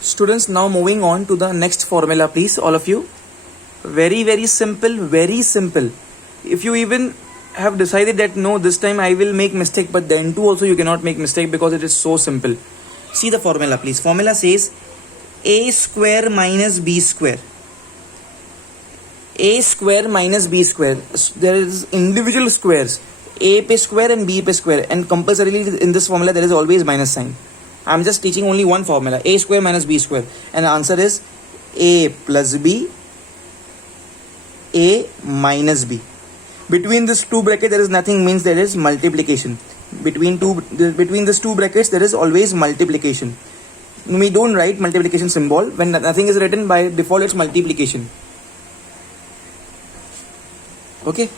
Students, now moving on to the next formula, please, all of you. Very, very simple, very simple. If you even have decided that no, this time I will make mistake, but then too also you cannot make mistake because it is so simple. See the formula, please. Formula says a square minus b square. A square minus b square. There is individual squares, a pe square and b pe square, and compulsorily in this formula there is always minus sign. I'm just teaching only one formula, a square minus b square, and the answer is a plus b, a minus b. Between this two brackets there is nothing, means there is multiplication. Between these two brackets there is always multiplication. We don't write multiplication symbol. When nothing is written, by default it's multiplication. Okay,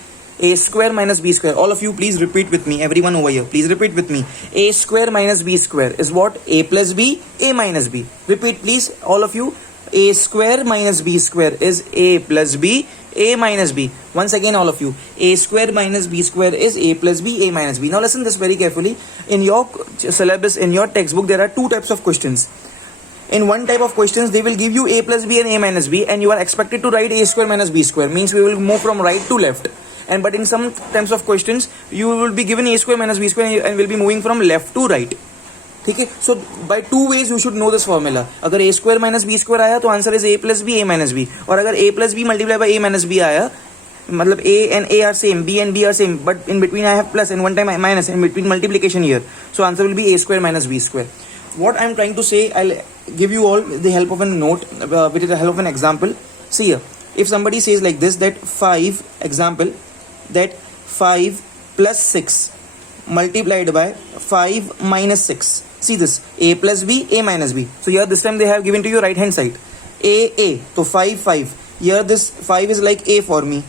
a square minus b square. All of you please repeat with me. Everyone over here, please repeat with me. A square minus b square is what? A plus b, a minus b. Repeat please, all of you. A square minus b square is a plus b, a minus b. Once again, all of you. A square minus b square is a plus b, a minus b. Now listen this very carefully. In your syllabus, in your textbook, there are two types of questions. In one type of questions, they will give you a plus b and a minus b, and you are expected to write a square minus b square. Means we will move from right to left. And but in some types of questions, you will be given a square minus b square and will be moving from left to right. Okay, so by two ways you should know this formula. अगर a square minus b square आया तो answer is a plus b, a minus b. और अगर a plus b multiplied by a minus b आया, मतलब a and a are same, b and b are same, but in between I have plus and one time I minus, in between multiplication here. So answer will be a square minus b square. What I am trying to say, I'll give you all the help of a note, with the help of an example. See here, if somebody says like this, that 5, example, that 5 plus 6 multiplied by 5 minus 6. See this, a plus b, a minus b. So here this time they have given to you right hand side. A. So 5, 5. Here this 5 is like a for me.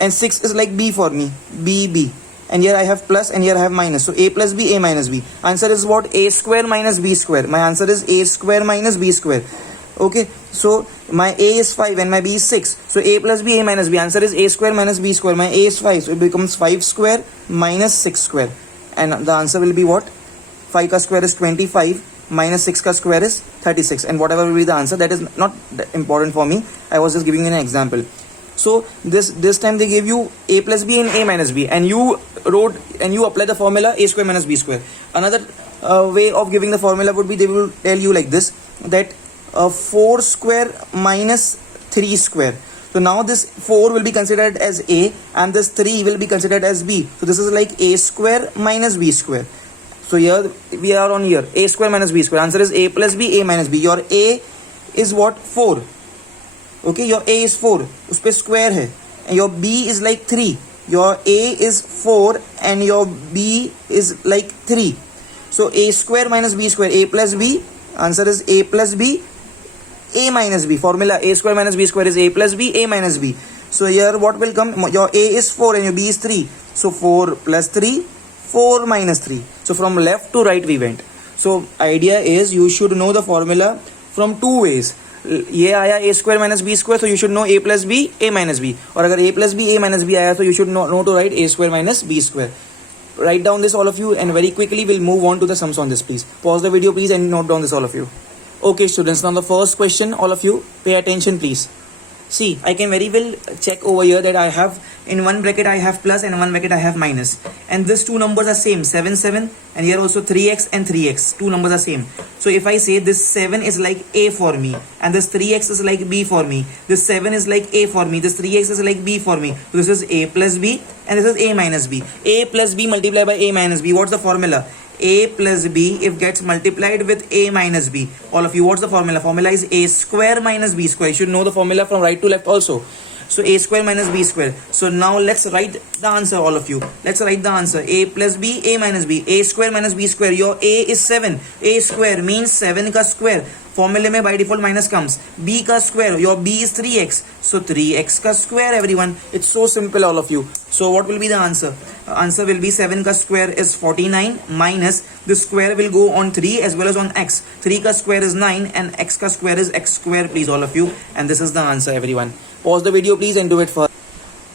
And 6 is like b for me. B. And here I have plus and here I have minus. So a plus b, a minus b. Answer is what? A square minus b square. My answer is a square minus b square. Okay. So my a is 5 and my b is 6. So a plus b, a minus b. Answer is a square minus b square. My a is 5. So it becomes 5 square minus 6 square. And the answer will be what? 5 ka square is 25 minus 6 ka square is 36. And whatever will be the answer, that is not important for me. I was just giving you an example. So this time they gave you a plus b and a minus b, and you wrote and you apply the formula a square minus b square. Another way of giving the formula would be, they will tell you like this, that 4 square minus 3 square. So now this 4 will be considered as a and this 3 will be considered as b. So this is like a square minus b square. So here we are on here, a square minus b square. Answer is a plus b, a minus b. Your a is what? 4. Okay, your a is 4, उस पे square है, and your b is like 3. Your a is 4 and your b is like 3. So a square minus b square, a plus b. Answer is a plus b, a minus b. Formula a square minus b square is a plus b, a minus b. So here what will come? Your a is 4 and your b is 3. So 4 plus 3, 4 minus 3. So from left to right we went. So idea is you should know the formula from two ways. ये आया a square minus b square, so you should know a plus b, a minus b. और अगर a plus b, a minus b आया, so you should know to write a square minus b square. Write down this all of you, and very quickly we'll move on to the sums on this, please. Pause the video please and note down this all of you. Okay students, now the first question, all of you pay attention please. See, I can very well check over here that I have, in one bracket I have plus and in one bracket I have minus. And these two numbers are same, 7, 7, and here also 3x and 3x. Two numbers are same. So if I say this 7 is like a for me, and this 3x is like b for me, this 7 is like a for me, this 3x is like b for me. So this is a plus b and this is a minus b. A plus b multiplied by a minus b. What's the formula? A plus b if gets multiplied with a minus b. All of you, what's the formula? Formula is a square minus b square. You should know the formula from right to left also. So a square minus b square. So now let's write the answer, all of you. Let's write the answer. A plus b, a minus b. A square minus b square. Your a is 7. A square means 7 ka square. Formula में by default minus comes. B का square. Your b is 3x. So 3x का square, everyone. It's so simple, all of you. So what will be the answer? Answer will be 7 का square is 49 minus the square will go on 3 as well as on x. 3 का square is 9 and x का square is x square, please, all of you. And this is the answer, everyone. Pause the video please and do it for.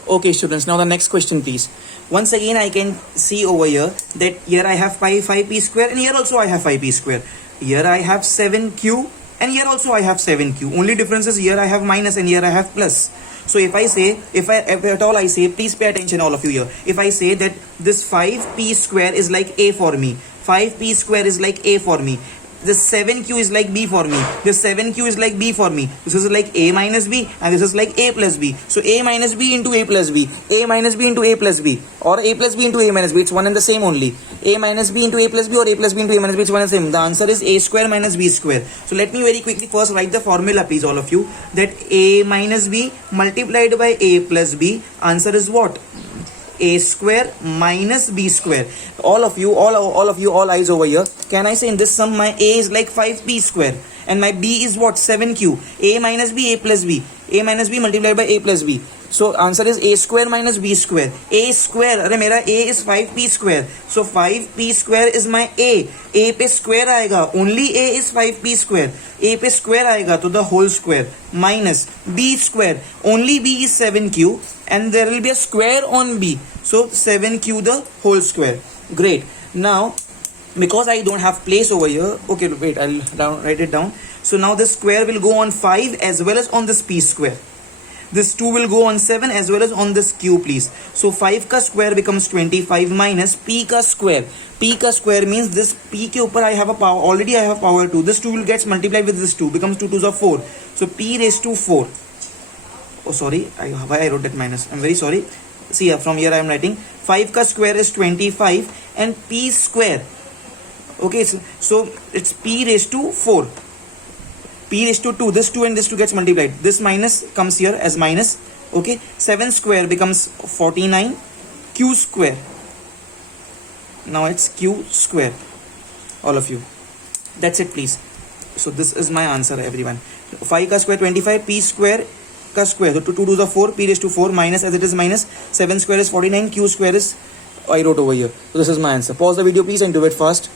Okay students, now the next question please. Once again I can see over here that here I have 5p square and here also I have 5p square. Here I have 7q and here also I have 7q. Only difference is here I have minus and here I have plus. So if I say, if at all I say, please pay attention all of you here. If I say that this 5p square is like a for me, 5p square is like a for me, this 7q is like b for me, this 7q is like b for me, this is like a minus b, and this is like a plus b. So a minus b into a plus b, a minus b into a plus b, or a plus b into a minus b, it's one and the same only. A minus b into a plus b or a plus b into a minus b, it's one and the same. The answer is a square minus b square. So let me very quickly first write the formula, please, all of you, that a minus b multiplied by a plus b, answer is what? A square minus b square. All of you, all eyes over here. Can I say in this sum my a is like 5p square and my b is what? 7q. A minus b, a plus b. A minus b multiplied by a plus b. So answer is a square minus b square. A square, अरे मेरा a is 5p square. So 5p square is my a. A पे square आएगा. Only a is 5p square. A पे square आएगा तो the whole square minus b square. Only b is 7q and there will be a square on b. So 7q the whole square. Great. Now because I don't have place over here, okay, wait, I'll write it down. So now this square will go on 5 as well as on this p square. This 2 will go on 7 as well as on this q, please. So 5 ka square becomes 25 minus p ka square. P ka square means this p ke upar I have a power, already I have power 2. This 2 will get multiplied with this 2, becomes 2 2s are 4. So p raised to 4. Oh sorry, why I wrote that minus? I'm very sorry. See from here I am writing 5 ka square is 25 and p square. Okay, so it's p raised to 4. P raised to 2, this 2 and this 2 gets multiplied. This minus comes here as minus. Okay, 7 square becomes 49. Q square. Now it's q square. All of you. That's it, please. So this is my answer, everyone. 5 ka square 25, p square ka square. So 2 2s are 4, p raised to 4 minus as it is minus. 7 square is 49, q square is I wrote over here. So this is my answer. Pause the video, please, and do it fast.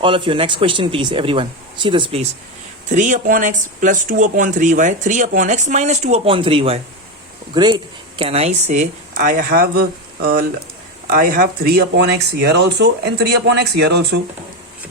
All of you. Next question, please, everyone. See this, please. 3 upon x plus 2 upon 3y, 3 upon x minus 2 upon 3y. Great. Can I say I have 3 upon x here also and 3 upon x here also.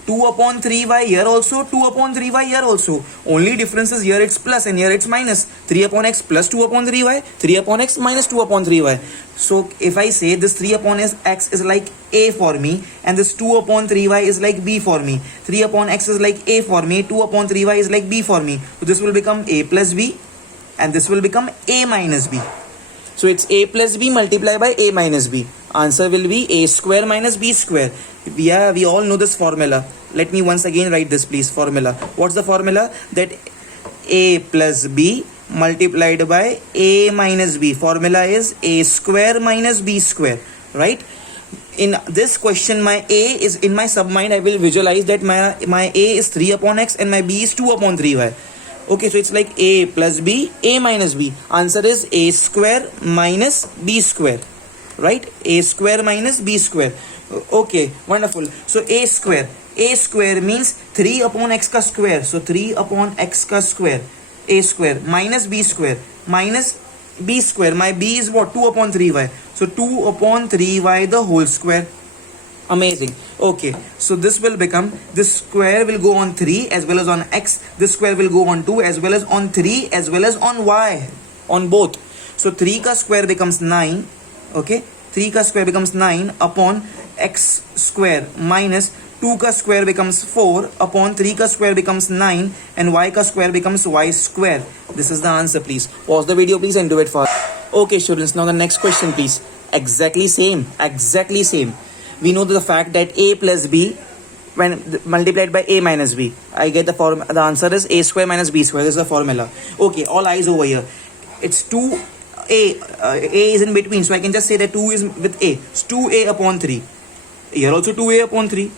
2 upon 3y here also, 2 upon 3y here also. Only difference is here it's plus and here it's minus. 3 upon x plus 2 upon 3y, 3 upon x minus 2 upon 3y. So if I say this 3 upon x is like a for me and this 2 upon 3y is like b for me. 3 upon x is like a for me, 2 upon 3y is like b for me. So this will become a plus b and this will become a minus b. So it's a plus b multiplied by a minus b. Answer will be a square minus b square. We all know this formula. Let me once again write this, please. Formula. What's the formula? That a plus b multiplied by a minus b. Formula is a square minus b square. Right? In this question, my a is in my submind. I will visualize that my a is 3 upon x and my b is 2 upon 3y. Okay, so it's like a plus b, a minus b. Answer is a square minus b square. Right? A square minus b square. Okay, wonderful. So a square means 3 upon x ka square. So 3 upon x ka square. A square minus b square minus b square. My b is what? 2 upon 3y. So 2 upon 3y the whole square. Amazing. Okay, so this will become, this square will go on 3 as well as on x. This square will go on 2 as well as on 3 as well as on y. On both. So 3 ka square becomes 9. Okay, 3 ka square becomes 9 upon x square minus 2 ka square becomes 4 upon 3 ka square becomes 9 and y ka square becomes y square. This is the answer, please. Pause the video, please, and do it fast. Okay, students, now the next question, please. Exactly same. We know the fact that a plus b when multiplied by a minus b. I get the answer is a square minus b square. This is the formula. Okay, all eyes over here. It's 2a. A is in between, so I can just say that 2 is with a. It's 2a upon 3. Here also 2a upon 3.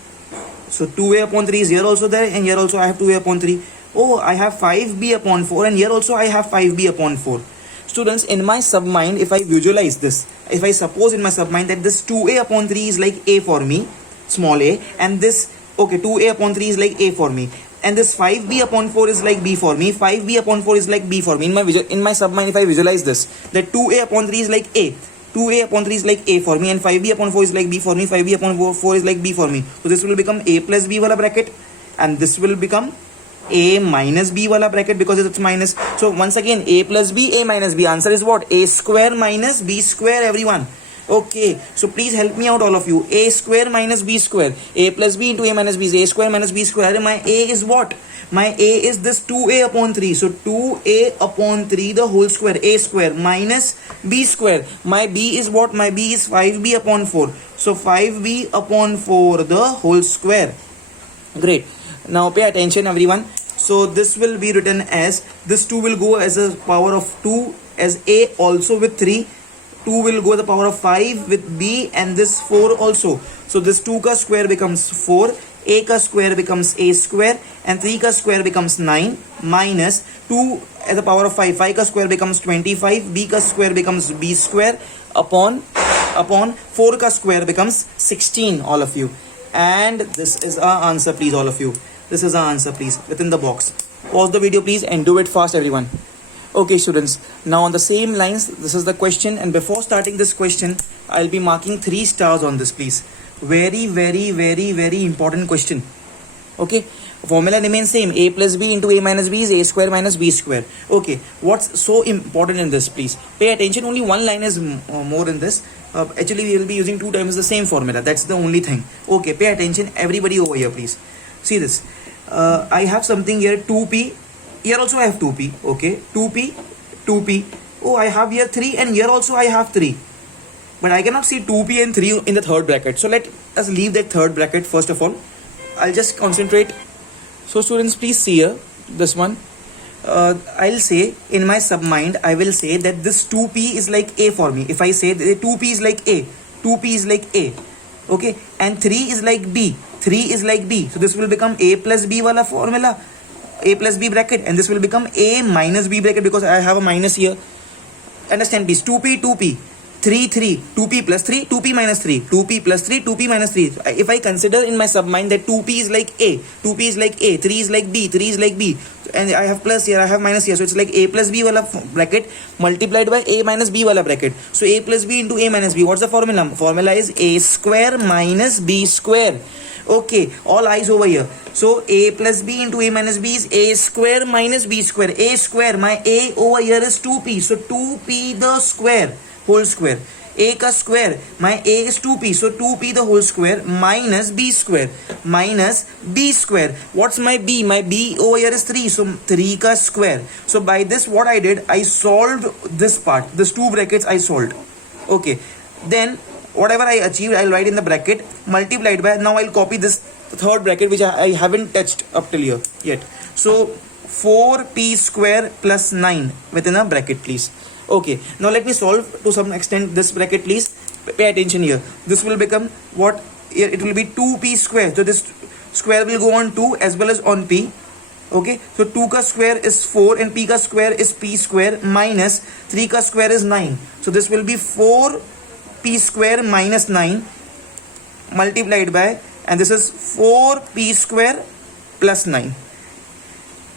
So 2a upon 3 is here also there, and here also I have 2a upon 3. Oh, I have 5b upon 4, and here also I have 5b upon 4. Students, in my submind, if I visualize this, if I suppose in my submind that this 2a upon 3 is like a for me, small a, and this, okay, 2a upon 3 is like a for me, and this 5b upon 4 is like b for me, 5b upon 4 is like b for me. In my submind, if I visualize this, that 2a upon 3 is like a, 2a upon 3 is like a for me, and 5b upon 4 is like b for me, 5b upon 4 is like b for me. So this will become a plus b wala bracket, and this will become a minus b wala bracket because it's minus. So once again, a plus b, a minus b. Answer is what? A square minus b square, everyone. Okay, so please help me out, all of you. A square minus b square. A plus b into a minus b is a square minus b square. My a is what? My a is this 2a upon 3. So 2a upon 3 the whole square. A square minus b square. My b is what? My b is 5b upon 4. So 5b upon 4 the whole square. Great. Now pay attention, everyone. So this will be written as, this 2 will go as a power of 2 as a also with 3. 2 will go the power of 5 with b, and this 4 also. So this 2 ka square becomes 4, a ka square becomes a square, and 3 ka square becomes 9 minus 2 as the power of 5. 5 ka square becomes 25, b ka square becomes b square upon 4 ka square becomes 16, all of you. And this is our answer, please, all of you. This is our answer, please, within the box. Pause the video, please, and do it fast, everyone. Okay, students, now on the same lines, this is the question, and before starting this question, I'll be marking 3 stars on this, please. Very, very, very, very important question. Okay, formula remains same. A plus b into a minus b is a square minus b square. Okay, what's so important in this, please? Pay attention, only one line is more in this. Actually, we will be using 2 times the same formula. That's the only thing. Okay, pay attention, everybody over here, please. See this. I have something here, 2p. Here also I have 2p. Okay, 2p, 2p. Oh, I have here 3, and here also I have 3. But I cannot see 2p and 3 in the third bracket. So let us leave that third bracket first of all. I'll just concentrate. So students, please see here, this one. I'll say in my submind, I will say that this 2p is like a for me. If I say that 2p is like a, 2p is like a. Okay, and 3 is like b, 3 is like b. So this will become a plus b wala formula, a plus b bracket, and this will become a minus b bracket because I have a minus here. Understand please? 2p, 2p, 3, 3, 2p plus 3, 2p minus 3, 2p plus 3, 2p minus 3. If I consider in my submind that 2p is like a, 2p is like a, 3 is like b, 3 is like b, and I have plus here, I have minus here, so it's like a plus b wala bracket multiplied by a minus b wala bracket. So a plus b into a minus b. What's the formula? Formula is a square minus b square. Okay, all eyes over here. So a plus b into a minus b is a square minus b square. A square, my a over here is 2p. So 2p the square, whole square. A ka square, my a is 2p. So 2p the whole square minus b square. Minus b square. What's my b? My b over here is 3. So 3 ka square. So by this what I did, I solved this part. This 2 brackets I solved. Okay. Then whatever I achieved, I'll write in the bracket multiplied by, now I'll copy this third bracket which I haven't touched up till here yet. So 4p square plus 9 within a bracket, please. Okay, now let me solve to some extent this bracket, please. Pay attention here. This will become what? Here it will be 2p square. So this square will go on 2 as well as on p. Okay, so 2 ka square is 4 and p ka square is p square minus 3 ka square is 9. So this will be 4 p square minus 9 multiplied by, and this is 4p square plus 9.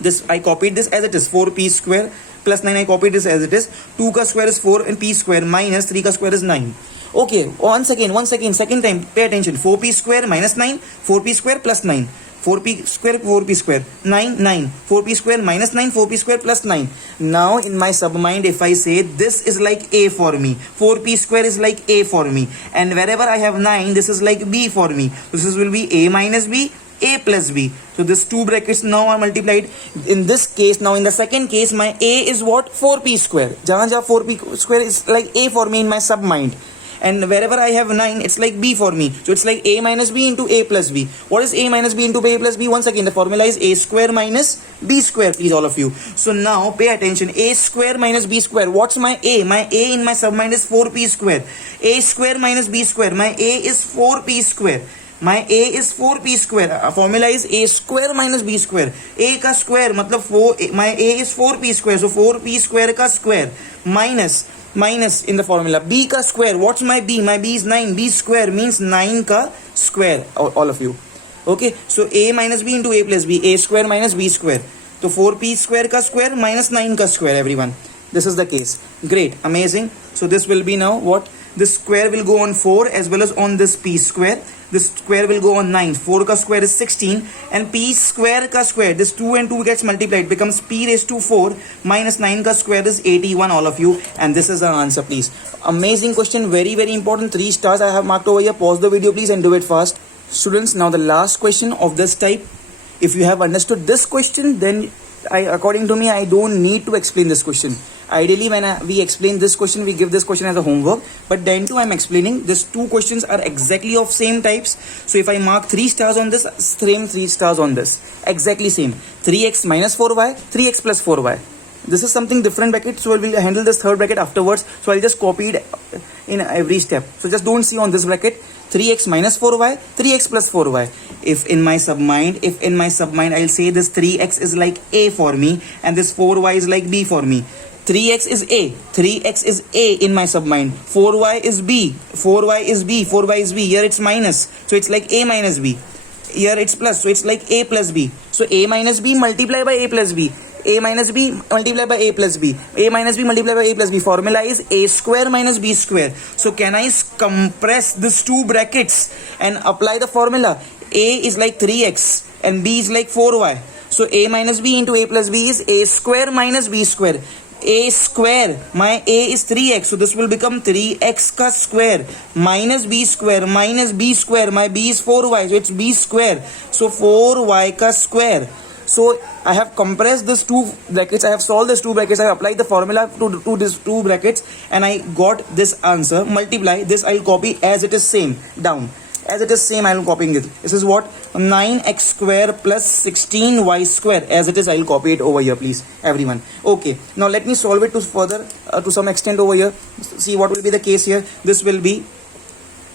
This I copied this as it is, 4p square plus 9. I copied this as it is. 2 ka square is 4 and p square minus 3 ka square is 9. Okay, once again, second time, pay attention. 4p square minus 9, 4p square plus 9. 4p square, 4p square, 9, 9, 4p square minus 9, 4p square plus 9. Now in my submind, if I say this is like a for me, 4p square is like a for me, and wherever I have 9, this is like b for me. This will be a minus b, a plus b. So this 2 brackets now are multiplied. In this case, now in the second case, my a is what? 4p square. Jahan 4p square is like a for me in my submind. And wherever I have 9, it's like b for me. So it's like a minus b into a plus b. What is a minus b into a plus b? Once again, the formula is a square minus b square, please, all of you. So now pay attention. A square minus b square. What's my a? My a in my submind is 4p square. A square minus b square. My a is 4p square. My a is 4p square. Formula is a square minus b square. A ka square matlab 4. My a is 4p square. So 4p square ka square minus in the formula b ka square. What's my b? My b is 9. B square means 9 ka square, all of you. Okay, so a minus b into a plus b. A square minus b square. So 4p square ka square minus 9 ka square, everyone. This is the case. Great, amazing. So this will be now what? This square will go on 4 as well as on this p square. This square will go on 9. 4 ka square is 16 and p square ka square, this 2 and 2 gets multiplied, becomes p raised to 4 minus 9 ka square is 81, all of you. And this is the answer, please. Amazing question, very, very important. 3 stars I have marked over here. Pause the video, please, and do it fast. Students, now the last question of this type. If you have understood this question, then according to me, I don't need to explain this question. Ideally, when we explain this question, we give this question as a homework. But then too, I'm explaining these 2 questions are exactly of same types. So if I mark 3 stars on this, same 3 stars on this. Exactly same. 3x minus 4y, 3x plus 4y. This is something different bracket. So we'll handle this third bracket afterwards. So I'll just copy it in every step. So just don't see on this bracket. 3x minus 4y, 3x plus 4y. If in my submind, I'll say this 3x is like A for me and this 4y is like B for me. 3x is A. 3x is A in my submind. 4y is B. 4y is B. 4y is B. Here it's minus. So it's like A minus B. Here it's plus. So it's like A plus B. So A minus B multiply by A plus B. A minus B multiply by A plus B. A minus B multiply by A plus B. Formula is A square minus B square. So can I compress these 2 brackets and apply the formula? A is like 3x and B is like 4y. So A minus B into A plus B is A square minus B square. A square, my A is 3x, so this will become 3x ka square minus B square minus B square. My B is 4y, so it's B square. So 4y ka square. So I have compressed these 2 brackets. I have solved these 2 brackets. I have applied the formula to these 2 brackets and I got this answer. Multiply this, I'll copy as it is same down. As it is same, I will copying it. This is what? 9x square plus 16y square. As it is, I will copy it over here, please, everyone. Okay. Now let me solve it to further, to some extent over here. See what will be the case here. This will be,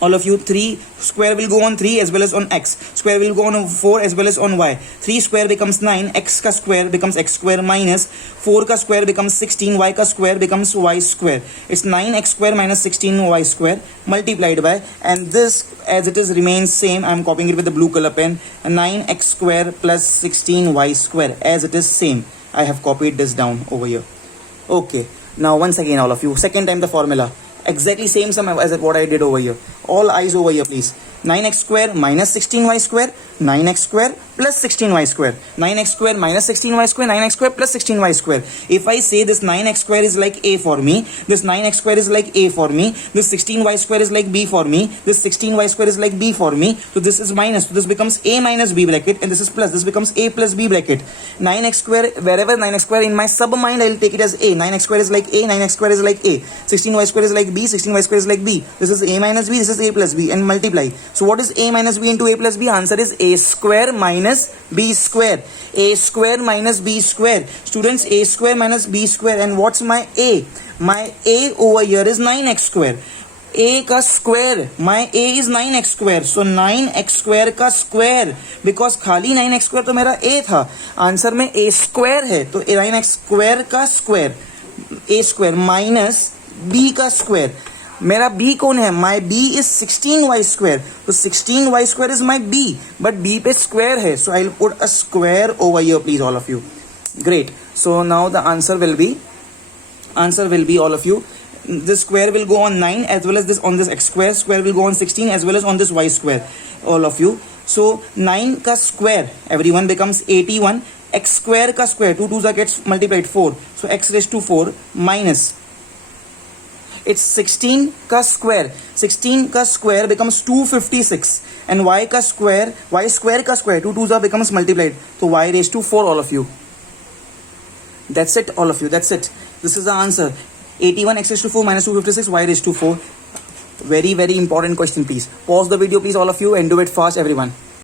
all of you, 3 square will go on 3 as well as on x. Square will go on 4 as well as on y. 3 square becomes 9. X ka square becomes x square minus 4 ka square becomes 16. Y ka square becomes y square. It's 9x square minus 16y square multiplied by, and this as it is remains same. I'm copying it with the blue color pen. 9x square plus 16y square as it is same. I have copied this down over here. Okay. Now once again, all of you, second time the formula. Exactly same sum as what I did over here. All eyes over here, please. 9x square minus 16y square, 9x square plus 16y square, 9x square minus 16y square, 9x square plus 16y square. If I say this 9x square is like A for me, this 9x square is like A for me, this 16y square is like B for me, this 16y square is like B for me, so this is minus, so this becomes A minus B bracket, and this is plus, this becomes A plus B bracket. 9x square, wherever 9x square in my submind, I will take it as A. 9x square is like A, 9x square is like A, 16y square is like B, 16y square is like B. This is A minus B, this is A plus B, and multiply. So what is A minus B into A plus B? Answer is A square minus B square. A square minus B square. Students, A square minus B square. And what's my A? My A over here is 9x square. A का square, my A is 9x square, so 9x square का square, because खाली 9x square तो मेरा A था, answer में A square है, तो 9x square का square, A square minus B का square. मेरा B कौन है? My B is 16y square. तो 16y square is my B, but B पे square है, so I'll put a square over here, please, all of you. Great. So now the answer will be all of you. This square will go on 9 as well as this on this x square. Square will go on 16 as well as on this y square, all of you. So 9 का square, everyone, becomes 81. X square का square, 2 2s gets multiplied 4. So x raised to 4 minus. It's 16 का square. 16 का square becomes 256. And y का square, y square का square, 2 2s becomes multiplied. So y raised to 4, all of you. That's it, all of you. That's it. This is the answer. 81 x raised to 4 minus 256 y raised to 4. Very, very important question, please. Pause the video, please, all of you, and do it fast, everyone.